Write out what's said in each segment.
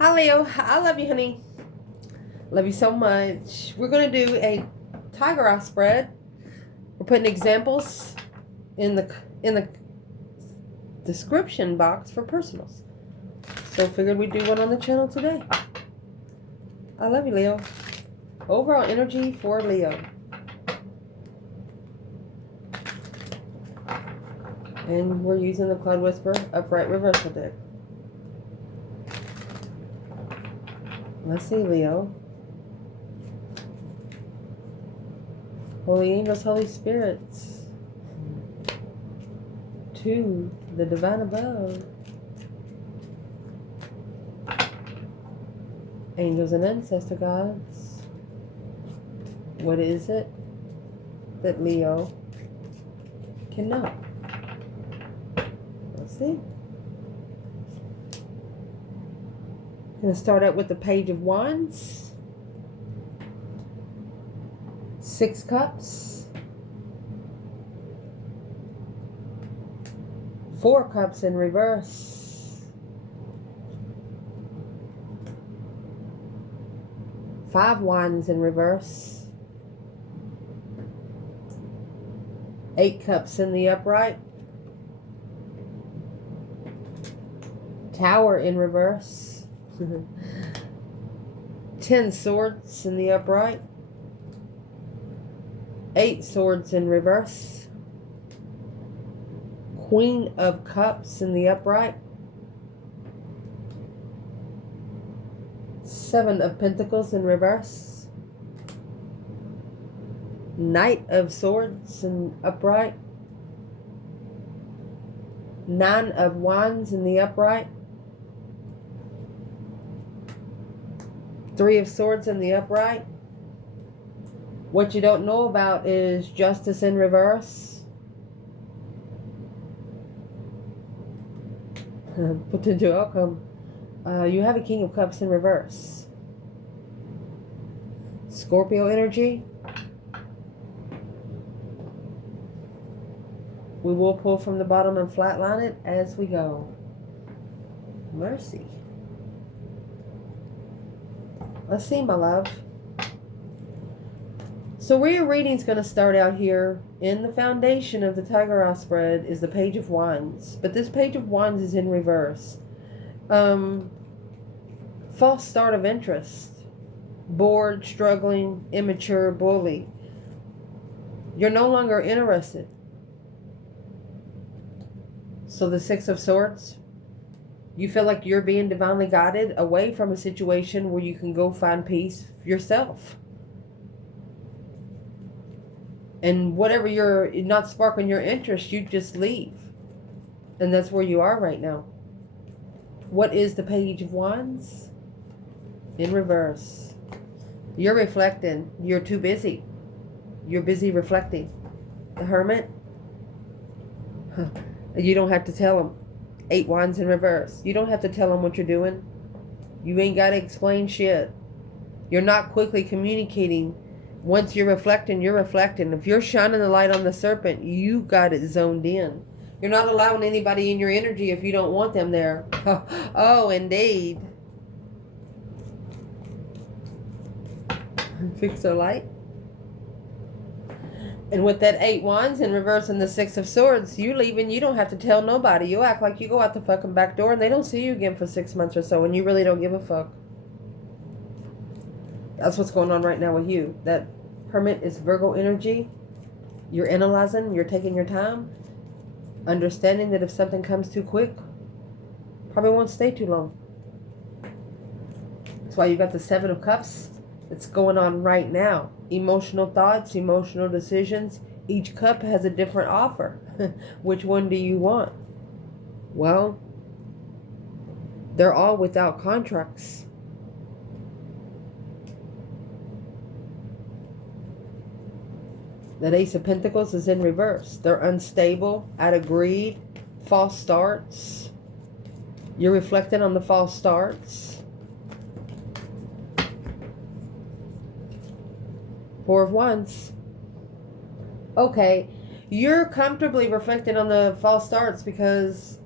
Hi Leo, I love you, honey. Love you so much. We're gonna do a tiger eye spread. We're putting examples in the description box for personals. So figured we'd do one on the channel today. I love you, Leo. Overall energy for Leo. And we're using the Cloud Whisper upright reversal deck. Let's see, Leo. Holy angels, Holy spirits. To the divine above. Angels and ancestor gods. What is it that Leo can know? Let's see. I'm going to start out with the Page of Wands. 6 Cups. 4 Cups in reverse. 5 Wands in reverse. 8 Cups in the upright. Tower in reverse. 10 Swords in the upright. 8 Swords in reverse. Queen of Cups in the upright. 7 of Pentacles in reverse. Knight of Swords in upright. 9 of Wands in the upright. 3 of Swords in the upright. What you don't know about is Justice in reverse. Potential outcome. You have a King of Cups in reverse. Scorpio energy. We will pull from the bottom and flatline it as we go. Mercy. Let's see, my love. So where your reading's going to start out here in the foundation of the Tiger Eye spread is the Page of Wands. But this Page of Wands is in reverse. False start of interest. Bored, struggling, immature, bully. You're no longer interested. So the 6 of Swords. You feel like you're being divinely guided away from a situation where you can go find peace yourself. And whatever you're not sparking your interest, you just leave. And that's where you are right now. What is the Page of Wands? In reverse. You're reflecting. You're too busy. You're busy reflecting. The Hermit. You don't have to tell them. 8 Wands in reverse. You don't have to tell them what you're doing. You ain't got to explain shit. You're not quickly communicating. Once you're reflecting, you're reflecting. If you're shining the light on the serpent, you got it zoned in. You're not allowing anybody in your energy if you don't want them there. Oh, indeed. Fix the light. And with that 8 Wands in reverse and the 6 of Swords, you leaving, you don't have to tell nobody. You act like you go out the fucking back door and they don't see you again for 6 months or so and you really don't give a fuck. That's what's going on right now with you. That Hermit is Virgo energy. You're analyzing, you're taking your time. Understanding that if something comes too quick, probably won't stay too long. That's why you got the 7 of Cups. It's going on right now. Emotional thoughts, emotional decisions. Each cup has a different offer. Which one do you want? Well, they're all without contracts. That Ace of Pentacles is in reverse. They're unstable, out of greed, false starts. You're reflecting on the false starts. 4 of Wands. Okay, you're comfortably reflecting on the false starts because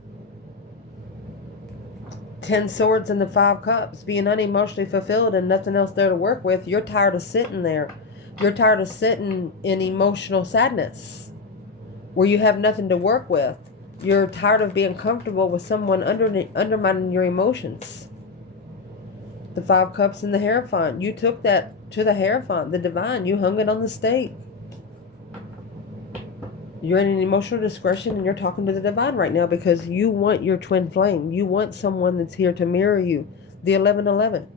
10 swords and the 5 cups, being unemotionally fulfilled and nothing else there to work with. You're tired of sitting there. You're tired of sitting in emotional sadness where you have nothing to work with. You're tired of being comfortable with someone undermining your emotions. The 5 cups and the Hierophant. You took that to the Hierophant, the divine. You hung it on the stake. You're in an emotional discretion and you're talking to the divine right now because you want your twin flame. You want someone that's here to mirror you. The 1111.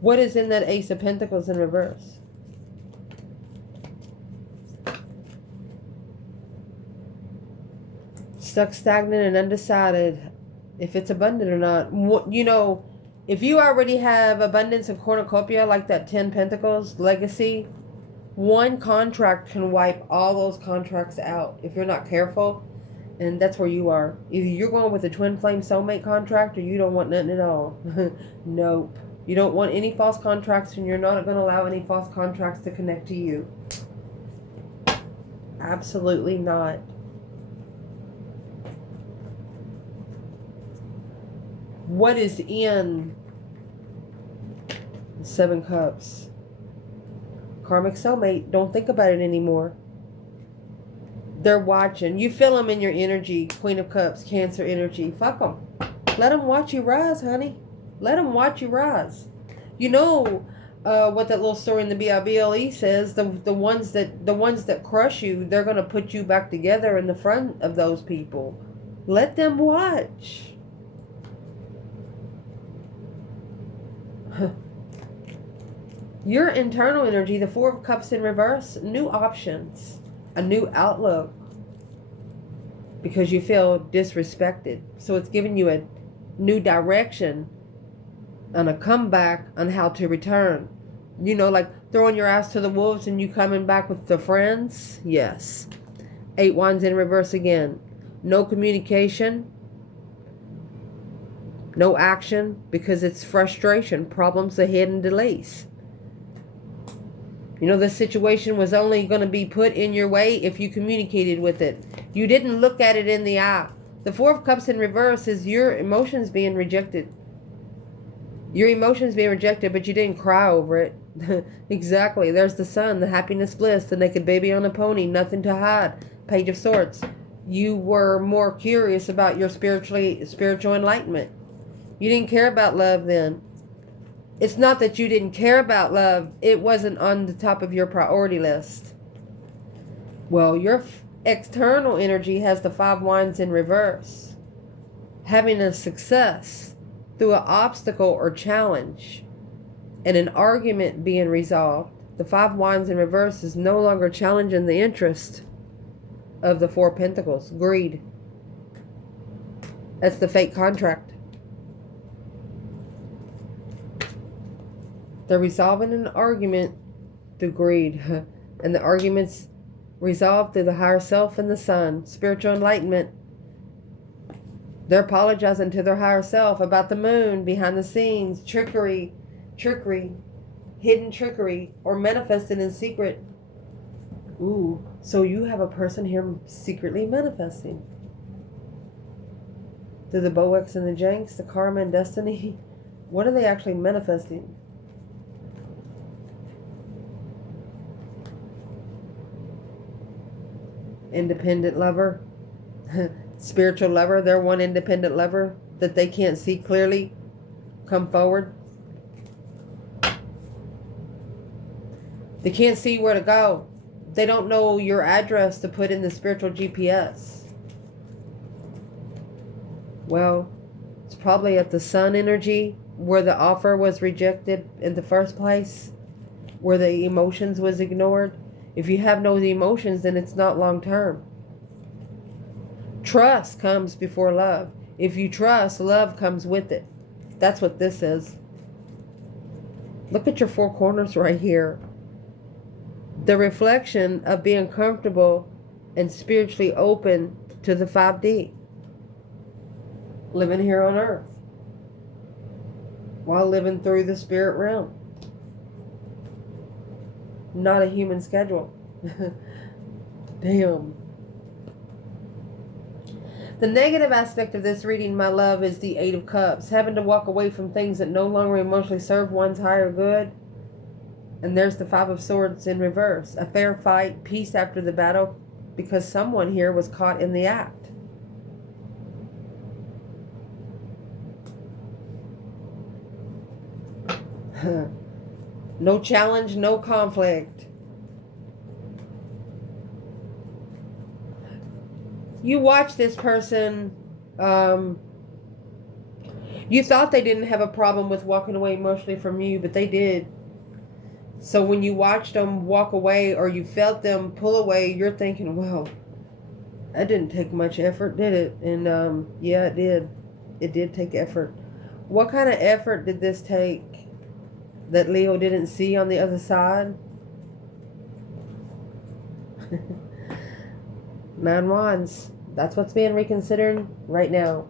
What is in that Ace of Pentacles in reverse? Stuck, stagnant, and undecided if it's abundant or not. You know, if you already have abundance of cornucopia, like that 10 Pentacles legacy, one contract can wipe all those contracts out if you're not careful. And that's where you are. Either you're going with a twin flame soulmate contract or you don't want nothing at all. Nope. You don't want any false contracts and you're not going to allow any false contracts to connect to you. Absolutely not. What is in the 7 Cups? Karmic soulmate. Don't think about it anymore. They're watching. You feel them in your energy. Queen of Cups, Cancer energy. Fuck them. Let them watch you rise, honey. Let them watch you rise. You know what that little story in the BIBLE says. The ones that crush you, they're gonna put you back together in the front of those people. Let them watch. Your internal energy, the 4 of Cups in reverse, new options, a new outlook, because you feel disrespected. So it's giving you a new direction and a comeback on how to return. You know, like throwing your ass to the wolves and you coming back with the friends. Yes. 8 Wands in reverse again. No communication. No action because it's frustration, problems ahead, and delays. You know, this situation was only going to be put in your way if you communicated with it. You didn't look at it in the eye. The 4 of Cups in reverse is your emotions being rejected. Your emotions being rejected, but you didn't cry over it. Exactly. There's the Sun, the happiness, bliss, the naked baby on a pony, nothing to hide. Page of Swords. You were more curious about your spiritual enlightenment. You didn't care about love then. It's not that you didn't care about love. It wasn't on the top of your priority list. Well, your external energy has the 5 Wands in reverse. Having a success through an obstacle or challenge and an argument being resolved. The 5 Wands in reverse is no longer challenging the interest of the 4 Pentacles. Greed. That's the fake contract. They're resolving an argument through greed. And the argument's resolved through the higher self and the Sun. Spiritual enlightenment. They're apologizing to their higher self about the moon, behind the scenes, trickery, hidden trickery, or manifested in secret. Ooh, so you have a person here secretly manifesting. Through the Boex and the Janks, the karma and destiny. What are they actually manifesting? Independent lover. Spiritual lover. They're one independent lover that they can't see clearly. Come forward. They can't see where to go. They don't know your address to put in the spiritual GPS. Well, it's probably at the Sun energy where the offer was rejected in the first place, where the emotions was ignored. If you have no emotions, then it's not long term. Trust comes before love. If you trust, love comes with it. That's what this is. Look at your 4 corners right here. The reflection of being comfortable and spiritually open to the 5D. Living here on earth. While living through the spirit realm. Not a human schedule. Damn. The negative aspect of this reading, my love, is the Eight of Cups. Having to walk away from things that no longer emotionally serve one's higher good. And there's the Five of Swords in reverse. A fair fight, peace after the battle, because someone here was caught in the act. No challenge, no conflict. You watch this person, you thought they didn't have a problem with walking away emotionally from you, but they did. So when you watched them walk away or you felt them pull away, you're thinking, well, that didn't take much effort, did it? And yeah, it did. It did take effort. What kind of effort did this take that Leo didn't see on the other side? 9 Wands. That's what's being reconsidered right now.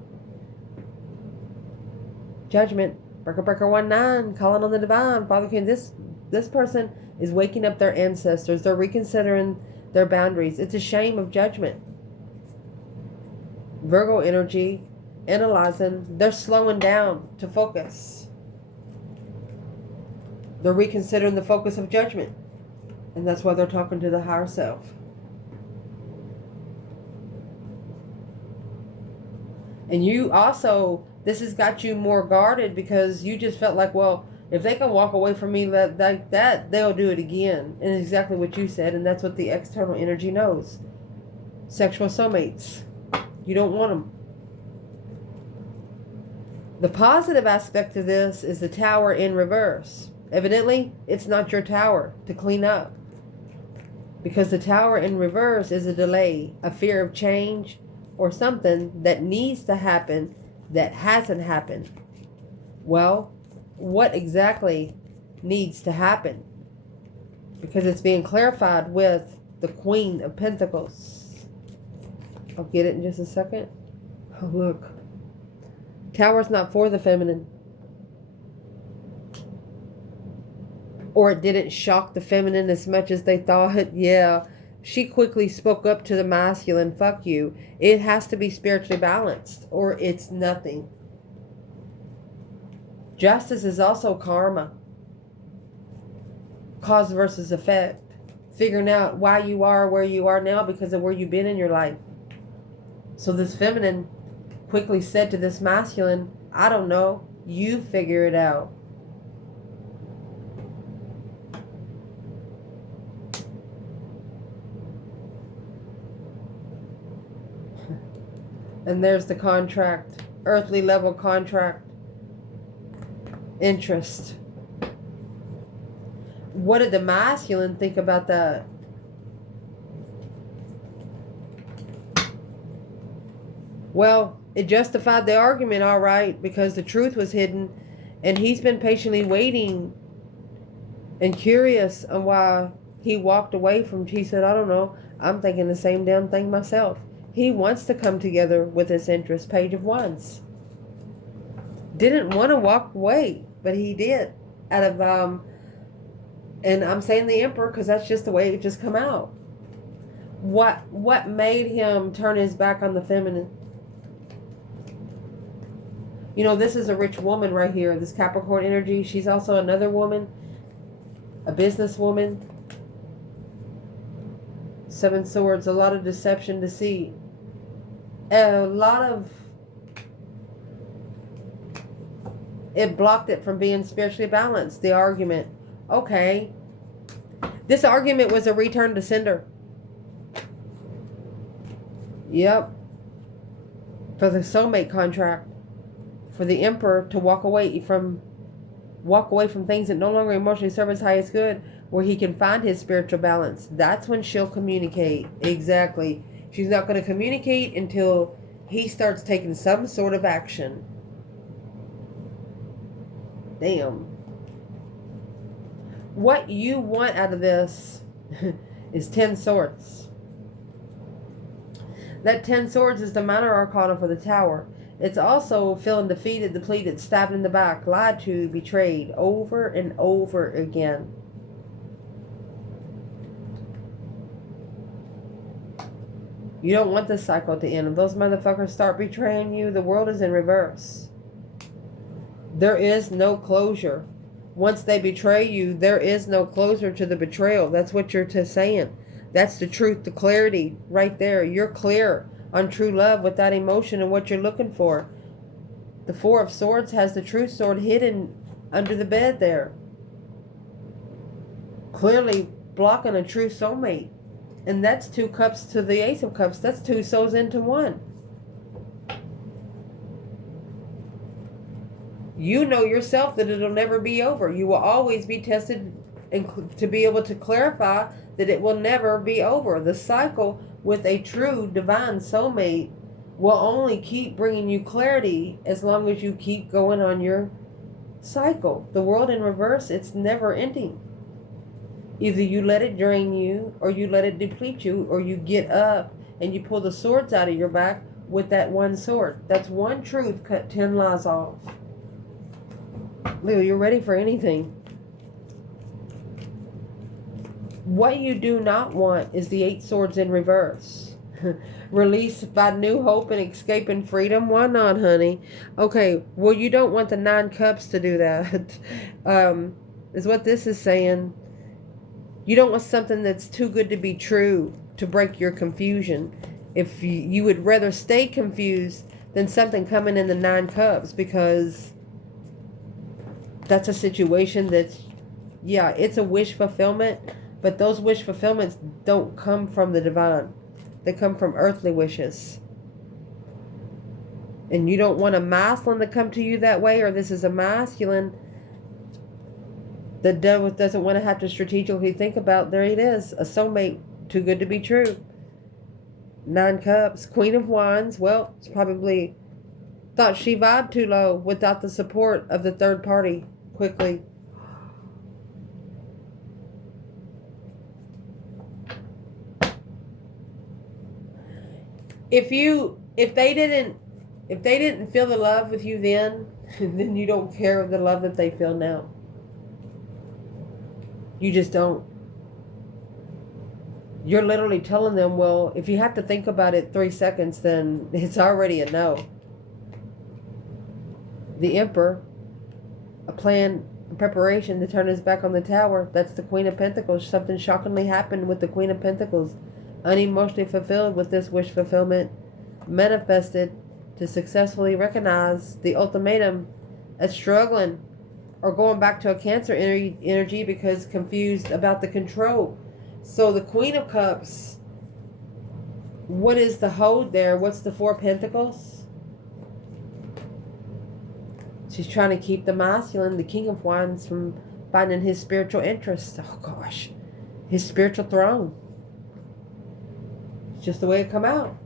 Judgment. Breaker 1-9. Calling on the divine. Father King. This person is waking up their ancestors. They're reconsidering their boundaries. It's a shame of judgment. Virgo energy. Analyzing. They're slowing down to focus. They're reconsidering the focus of judgment. And that's why they're talking to the higher self. And you also, this has got you more guarded because you just felt like, well, if they can walk away from me like that, they'll do it again. And it's exactly what you said. And that's what the external energy knows. Sexual soulmates. You don't want them. The positive aspect of this is the Tower in reverse. Evidently, it's not your tower to clean up. Because the Tower in reverse is a delay, a fear of change, or something that needs to happen that hasn't happened. Well, what exactly needs to happen? Because it's being clarified with the Queen of Pentacles. I'll get it in just a second. Oh, look. Tower's not for the feminine. Or it didn't shock the feminine as much as they thought. Yeah. She quickly spoke up to the masculine. Fuck you. It has to be spiritually balanced or it's nothing. Justice is also karma. Cause versus effect. Figuring out why you are where you are now because of where you've been in your life. So this feminine quickly said to this masculine, I don't know. You figure it out. And there's the contract. Earthly level contract. Interest. What did the masculine think about that? Well, it justified the argument, all right, because the truth was hidden. And he's been patiently waiting and curious on why he walked away from, he said, I don't know. I'm thinking the same damn thing myself. He wants to come together with his interest. Page of Wands. Didn't want to walk away, but he did. Out of, and I'm saying the Emperor because that's just the way it just come out. What made him turn his back on the feminine? You know, this is a rich woman right here. This Capricorn energy. She's also another woman. A businesswoman. 7 Swords. A lot of deception, deceit. A lot of... It blocked it from being spiritually balanced. The argument. Okay. This argument was a return to sender. Yep. For the soulmate contract. For the Emperor to walk away from things that no longer emotionally serve his highest good, where he can find his spiritual balance. That's when she'll communicate. Exactly. She's not going to communicate until he starts taking some sort of action. Damn. What you want out of this is 10 Swords. That 10 Swords is the minor arcana for the Tower. It's also feeling defeated, depleted, stabbed in the back, lied to, betrayed, over and over again. You don't want this cycle to end. If those motherfuckers start betraying you, the world is in reverse. There is no closure. Once they betray you, there is no closure to the betrayal. That's what you're saying. That's the truth, the clarity right there. You're clear on true love with that emotion and what you're looking for. The Four of Swords has the true sword hidden under the bed there. Clearly blocking a true soulmate. And that's 2 cups to the Ace of Cups. That's 2 souls into one. You know yourself that it'll never be over. You will always be tested and to be able to clarify that it will never be over. The cycle with a true divine soulmate will only keep bringing you clarity as long as you keep going on your cycle. The world in reverse, it's never ending. Either you let it drain you, or you let it deplete you, or you get up and you pull the swords out of your back with that one sword. That's one truth, cut 10 lies off. Leo, you're ready for anything. What you do not want is the 8 swords in reverse. Release by new hope and escape in freedom. Why not, honey? Okay, well, you don't want the 9 cups to do that. Is what this is saying. You don't want something that's too good to be true to break your confusion. If you would rather stay confused than something coming in the 9 cups, because that's a situation that's, yeah, it's a wish fulfillment, but those wish fulfillments don't come from the divine. They come from earthly wishes. And you don't want a masculine to come to you that way, or this is a masculine that doesn't want to have to strategically think about, there it is, a soulmate, too good to be true. 9 cups, Queen of Wands, well, it's probably thought she vibed too low without the support of the third party quickly. If they didn't feel the love with you then you don't care of the love that they feel now. You just don't. You're literally telling them, well, if you have to think about it 3 seconds, then it's already a no. The Emperor, a plan, a preparation to turn his back on the Tower. That's the Queen of Pentacles. Something shockingly happened with the Queen of Pentacles. Unemotionally fulfilled with this wish fulfillment. Manifested to successfully recognize the ultimatum as struggling or going back to a Cancer energy because confused about the control. So the Queen of Cups, what is the hold there? What's the 4 Pentacles? She's trying to keep the masculine, the King of Wands, from finding his spiritual interest. Oh gosh, his spiritual throne. It's just the way it come out.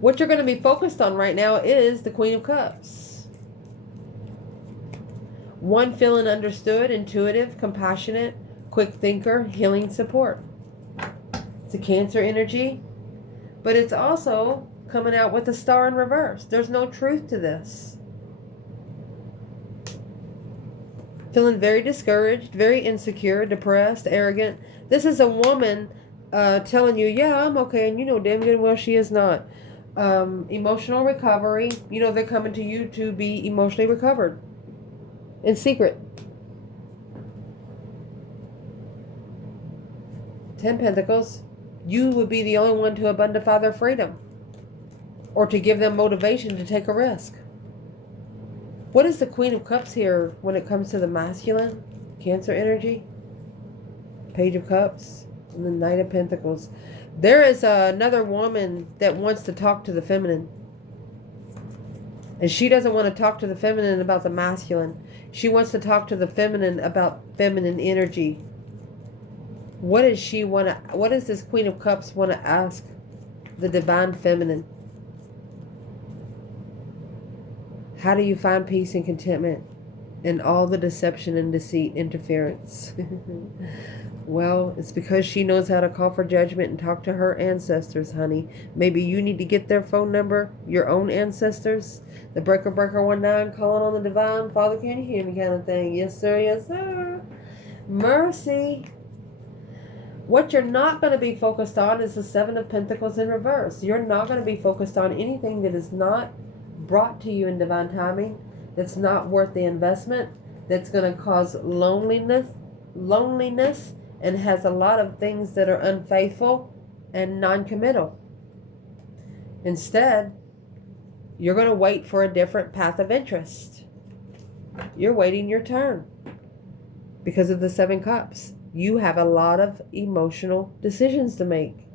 What you're going to be focused on right now is the Queen of Cups. One, feeling understood, intuitive, compassionate, quick thinker, healing support. It's a Cancer energy, but it's also coming out with a star in reverse. There's no truth to this. Feeling very discouraged, very insecure, depressed, arrogant. This is a woman telling you, yeah, I'm okay, and you know damn good well she is not. Emotional recovery. You know, they're coming to you to be emotionally recovered. In secret. 10 Pentacles. You would be the only one to abundify their freedom. Or to give them motivation to take a risk. What is the Queen of Cups here when it comes to the masculine? Cancer energy. Page of Cups. And the Knight of Pentacles. There is another woman that wants to talk to the feminine. And she doesn't want to talk to the feminine about the masculine. She wants to talk to the feminine about feminine energy. What does she want to, what does this Queen of Cups want to ask the divine feminine? How do you find peace and contentment in all the deception and deceit, interference? Well, it's because she knows how to call for judgment and talk to her ancestors, honey. Maybe you need to get their phone number, your own ancestors. The breaker 19 calling on the divine. Father, can you hear me kind of thing. Yes, sir. Yes, sir. Mercy. What you're not going to be focused on is the Seven of Pentacles in reverse. You're not going to be focused on anything that is not brought to you in divine timing, that's not worth the investment, that's going to cause loneliness, and has a lot of things that are unfaithful and non-committal. Instead, you're going to wait for a different path of interest. You're waiting your turn because of the Seven Cups. You have a lot of emotional decisions to make.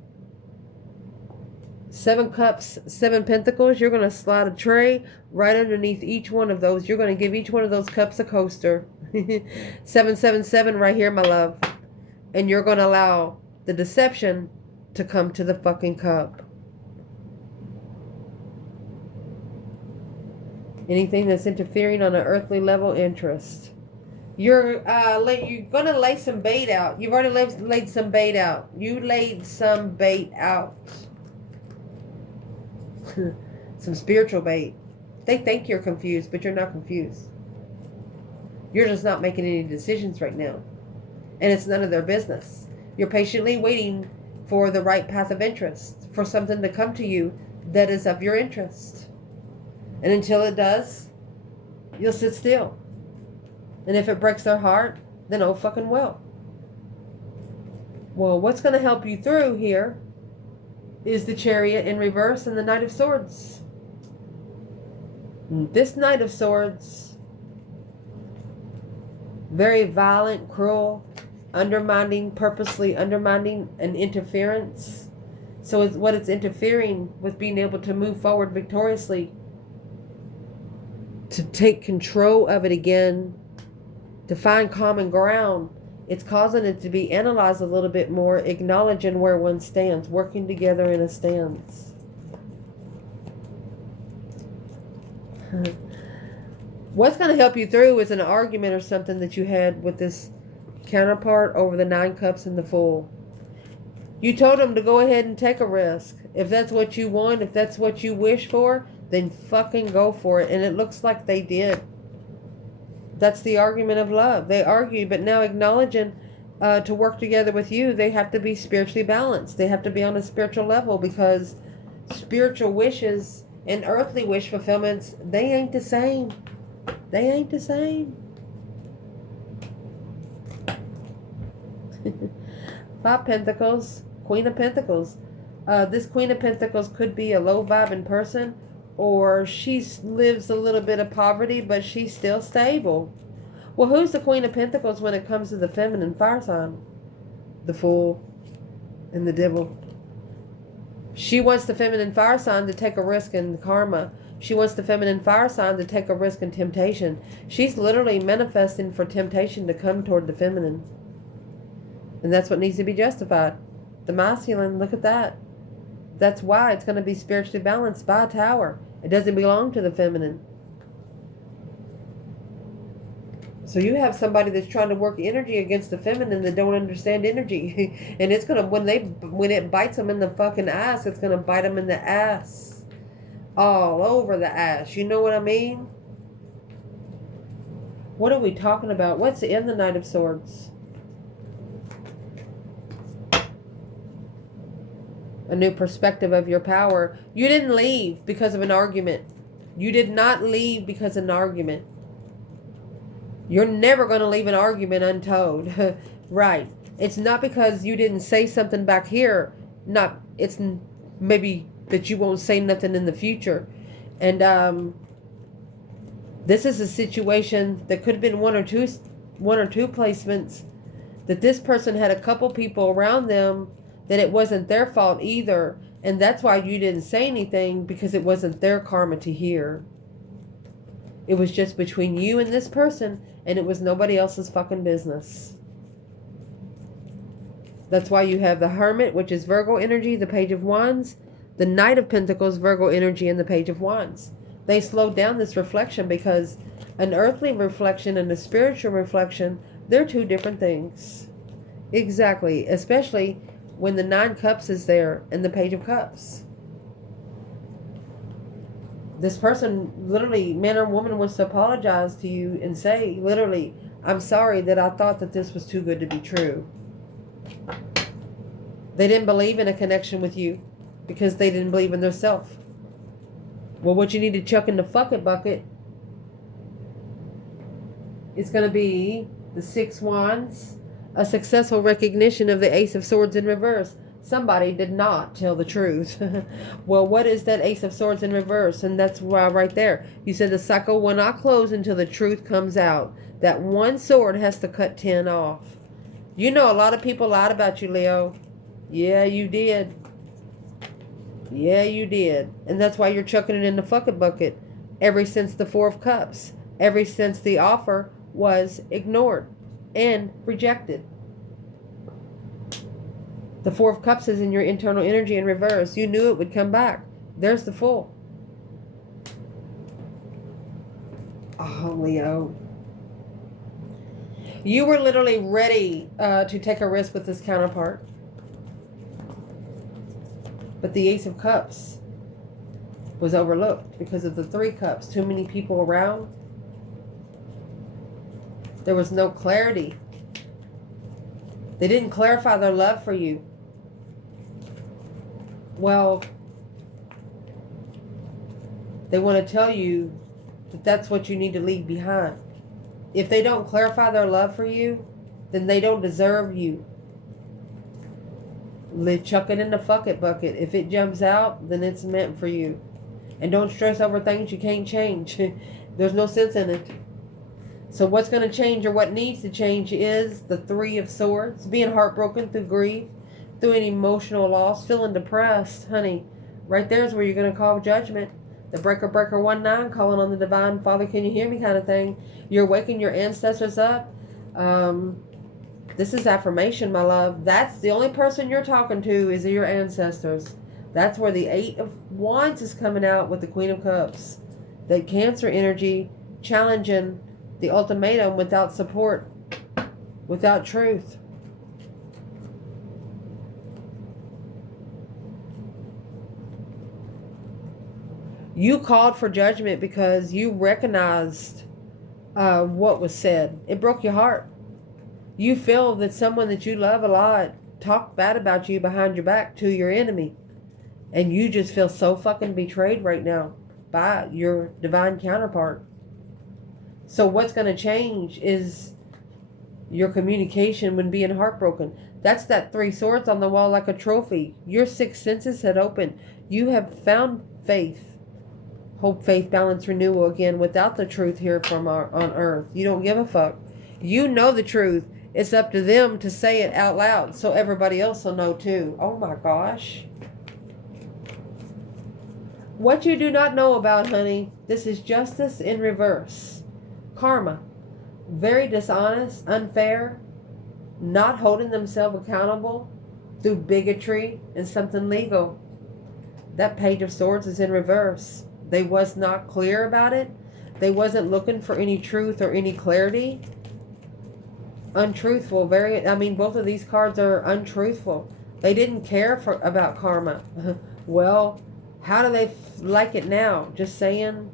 Seven Cups, Seven Pentacles, you're going to slide a tray right underneath each one of those. You're going to give each one of those cups a coaster. 777 right here, my love. And you're going to allow the deception to come to the fucking cup. Anything that's interfering on an earthly level interest. You're going to lay some bait out. You've already laid some bait out. You laid some bait out. Some spiritual bait. They think you're confused, but you're not confused. You're just not making any decisions right now. And it's none of their business. You're patiently waiting for the right path of interest, for something to come to you that is of your interest. And until it does, you'll sit still. And if it breaks their heart, then oh fucking well. Well, what's going to help you through here is the Chariot in reverse and the Knight of Swords. This Knight of Swords, very violent, cruel, undermining, purposely undermining, and interference. So it's interfering with being able to move forward victoriously, to take control of it again, to find common ground. It's causing it to be analyzed a little bit more, acknowledging where one stands, working together in a stance. What's going to help you through is an argument or something that you had with this counterpart over the 9 cups and the Fool. You told them to go ahead and take a risk. If that's what you want, if that's what you wish for, then fucking go for it. And it looks like they did. That's the argument of love. They argued, but now acknowledging to work together with you, they have to be spiritually balanced. They have to be on a spiritual level, because spiritual wishes and earthly wish fulfillments, they ain't the same. They ain't the same. 5 Pentacles, Queen of Pentacles. This Queen of Pentacles could be a low vibing person, or she lives a little bit of poverty, but she's still stable. Well, who's the Queen of Pentacles when it comes to the feminine fire sign? The Fool and the Devil. She wants the feminine fire sign to take a risk in karma. She wants the feminine fire sign to take a risk in temptation. She's literally manifesting for temptation to come toward the feminine. And that's what needs to be justified. The masculine, look at that. That's why it's going to be spiritually balanced by a Tower. It doesn't belong to the feminine. So you have somebody that's trying to work energy against the feminine that don't understand energy. And it's going to, when it bites them in the fucking ass, it's going to bite them in the ass. All over the ass. You know what I mean? What are we talking about? What's in the Knight of Swords? A new perspective of your power. You didn't leave because of an argument. You did not leave because of an argument. You're never going to leave an argument untold. Right. It's not because you didn't say something back here. It's maybe that you won't say nothing in the future. And this is a situation that could have been one or two placements, that this person had a couple people around them that it wasn't their fault either. And that's why you didn't say anything, because it wasn't their karma to hear. It was just between you and this person, and it was nobody else's fucking business. That's why you have the Hermit, which is Virgo energy, the Page of Wands, the Knight of Pentacles, Virgo energy, and the Page of Wands. They slowed down this reflection, because an earthly reflection and a spiritual reflection, they're two different things. Exactly. Especially when the 9 Cups is there and the Page of Cups. This person, literally, man or woman, wants to apologize to you and say, literally, I'm sorry that I thought that this was too good to be true. They didn't believe in a connection with you because they didn't believe in themselves. Well, what you need to chuck in the fucking bucket is going to be the 6 Wands, a successful recognition of the Ace of Swords in reverse. Somebody did not tell the truth. Well, what is that Ace of Swords in reverse? And that's why right there. You said the cycle will not close until the truth comes out. That one sword has to cut 10 off. You know a lot of people lied about you, Leo. Yeah, you did. Yeah, you did. And that's why you're chucking it in the fucking bucket. Ever since the 4 of Cups. Ever since the offer was ignored and rejected. The 4 of Cups is in your internal energy in reverse. You knew it would come back. There's the Fool. Oh, Leo. You were literally ready to take a risk with this counterpart. But the Ace of Cups was overlooked because of the 3 Cups. Too many people around. There was no clarity. They didn't clarify their love for you. Well, they want to tell you that that's what you need to leave behind. If they don't clarify their love for you, then they don't deserve you. Chuck it in the fuck-it bucket. If it jumps out, then it's meant for you. And don't stress over things you can't change. There's no sense in it. So what's going to change, or what needs to change, is the 3 of Swords. Being heartbroken through grief, through an emotional loss, feeling depressed. Honey, right there is where you're going to call judgment. The breaker 19 calling on the divine Father, can you hear me kind of thing. You're waking your ancestors up. This is affirmation, my love. That's the only person you're talking to is your ancestors. That's where the 8 of Wands is coming out with the Queen of Cups. That Cancer energy challenging the ultimatum without support, without truth. You called for judgment because you recognized what was said. It broke your heart. You feel that someone that you love a lot talked bad about you behind your back to your enemy. And you just feel so fucking betrayed right now by your divine counterpart. So what's going to change is your communication when being heartbroken. That's that 3 swords on the wall like a trophy. Your 6 senses had opened. You have found faith. Hope, faith, balance, renewal again without the truth here from on earth. You don't give a fuck. You know the truth. It's up to them to say it out loud so everybody else will know too. Oh my gosh. What you do not know about, honey, this is justice in reverse. Karma. Very dishonest, unfair, not holding themselves accountable through bigotry and something legal. That Page of Swords is in reverse. They was not clear about it. They wasn't looking for any truth or any clarity. Untruthful. Both of these cards are untruthful. They didn't care about karma. Well, how do they like it now? Just saying.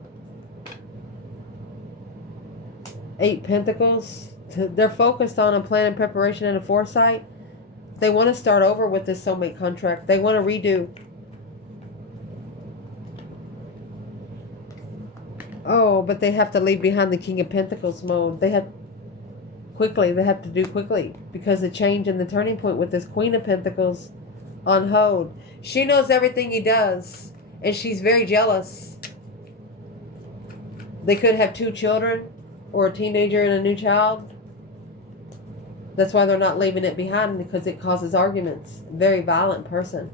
8 Pentacles. They're focused on a plan and preparation and a foresight. They want to start over with this soulmate contract. They want to redo. Oh, but they have to leave behind the King of Pentacles mode. They have to do quickly because the change and the turning point with this Queen of Pentacles on hold. She knows everything he does, and she's very jealous. They could have 2 children, or a teenager and a new child. That's why they're not leaving it behind, because it causes arguments. Very violent person.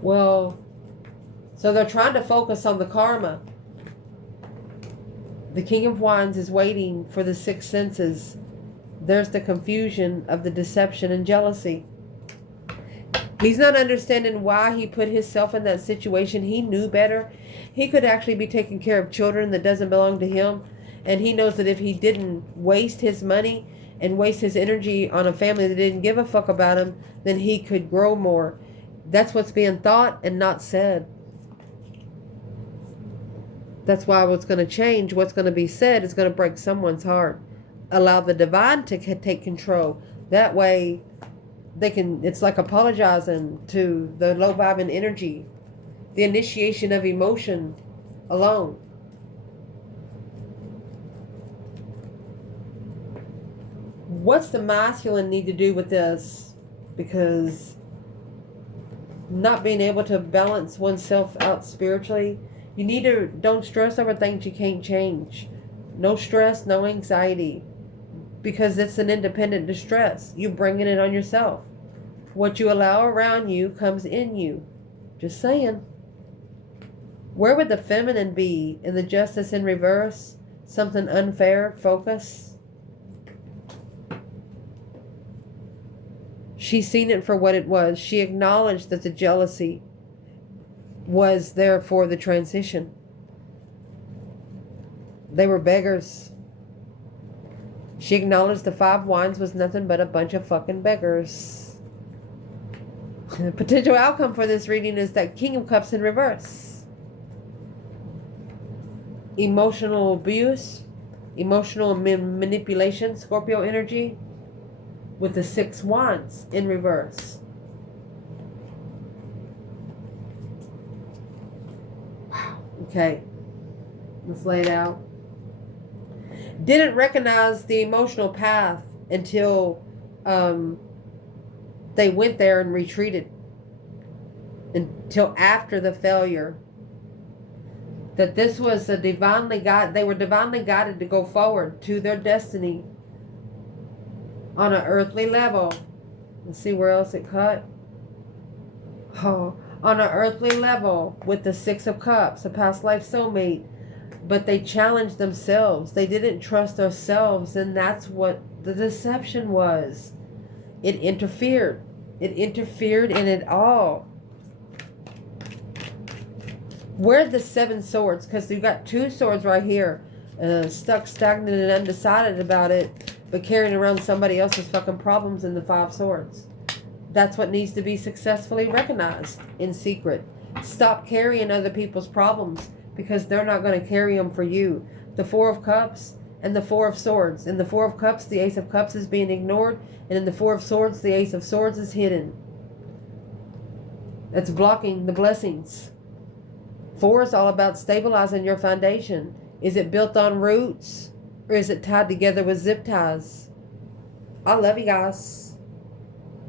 Well, so they're trying to focus on the karma. The King of Wands is waiting for the 6 senses. There's the confusion of the deception and jealousy. He's not understanding why he put himself in that situation. He knew better. He could actually be taking care of children that doesn't belong to him. And he knows that if he didn't waste his money and waste his energy on a family that didn't give a fuck about him, then he could grow more. That's what's being thought and not said. That's why what's going to change, what's going to be said is going to break someone's heart. Allow the divine to take control. That way, it's like apologizing to the low vibing energy, the initiation of emotion alone. What's the masculine need to do with this? Because not being able to balance oneself out spiritually, don't stress over things you can't change. No stress, no anxiety, because it's an independent distress. You're bringing it on yourself. What you allow around you comes in you. Just saying. Where would the feminine be in the justice in reverse? Something unfair, focus. She's seen it for what it was. She acknowledged that the jealousy was there for the transition. They were beggars. She acknowledged the 5 wands was nothing but a bunch of fucking beggars. The potential outcome for this reading is that King of Cups in reverse. Emotional abuse, emotional manipulation, Scorpio energy, with the 6 wands in reverse. Wow. Okay. Let's lay it out. Didn't recognize the emotional path until they went there and retreated. Until after the failure. That this was a divinely guided, they were divinely guided to go forward to their destiny on an earthly level. Let's see where else it cut. Oh, on an earthly level with the 6 of Cups, a past life soulmate. But they challenged themselves. They didn't trust themselves, and that's what the deception was. It interfered. It interfered in it all. Where'd the 7 swords? Because you got 2 swords right here. Stuck, stagnant, and undecided about it, but carrying around somebody else's fucking problems in the 5 swords. That's what needs to be successfully recognized in secret. Stop carrying other people's problems, because they're not going to carry them for you. The 4 of Cups and the 4 of Swords. In the 4 of Cups, the Ace of Cups is being ignored. And in the 4 of Swords, the Ace of Swords is hidden. That's blocking the blessings. 4 is all about stabilizing your foundation. Is it built on roots? Or is it tied together with zip ties? I love you guys.